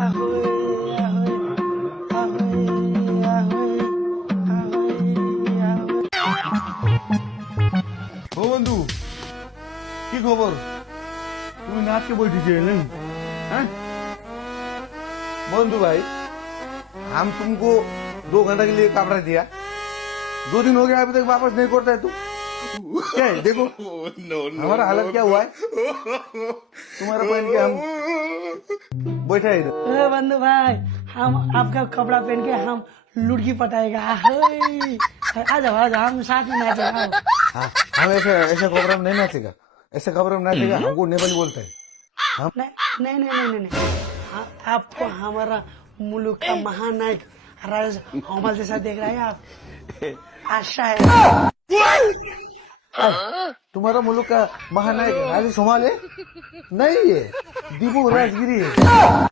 ahoy, ahoy, ahoy, ahoy, ahoy. ও বন্ধু, কি খবর? তুমি নাচকে बैठी नहीं? हैं? बंधु भाई, हम तुमको 2 घंटा के लिए कपड़ा दिया, 2 दिन हो गया अभी तक वापस नहीं करता है तू। क्या है देखो हमारा हालत क्या हुआ है, तुम्हारा पहन के हम बैठा है इधर। ए बंधु भाई, हम आपका कपड़ा पहन के हम लुड़की पटाएगा। ahoy। आ जाओ हम साथ में नाचेगा। हाँ, हम ऐसे कपड़ा में नहीं नाचेगा, ऐसे कपड़ा में नाचेगा हमको नेपाली बोलता है। नहीं नहीं नहीं नहीं नहीं, आपको हमारा मुल्क का महानायक राजा हमाल जैसा देख रहा है आप। आशा है तुम्हारा मुल्क का महानायक राजेश हमाल है? नहीं है, दीपू राजगिरी है। हाँ।